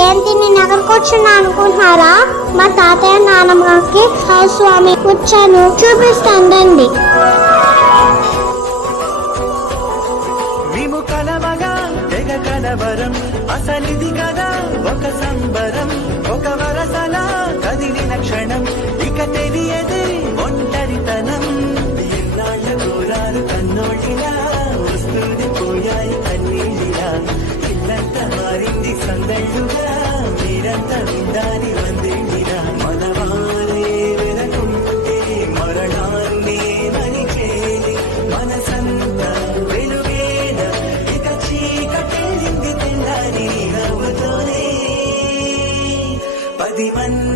ఏంటి నేను ఎక్కడికి వచ్చున్నా అనుకుంటున్నారా? మా తాతయ్య నాన్నమ్మకి హౌస్ స్వామి వచ్చాను, చూపిస్తానండి. మేము కలవగా తెగ కలవరం, అసలిది కదా ఒక సంబరం, ఒక వరసల కదిలిన క్షణం, ఇక తెలియదే ఒంటరితనం. ఎన్నాళ్ళ కోరారు కన్నోళ్ళిలా, వస్తుంది పోయాయి కన్నీళ్ళిలా, ఇల్లంతా మారింది సందళ్ళుగా, మీరంతా విందాని వందేళ్ళిలా. మనవారే వెనకుంటే మరణాన్నే మరిచేది మనసంతా వెలుగేన, ఇక చీకటెళ్ళింది తెల్లారి నవ్వుతోనే. 10 మంది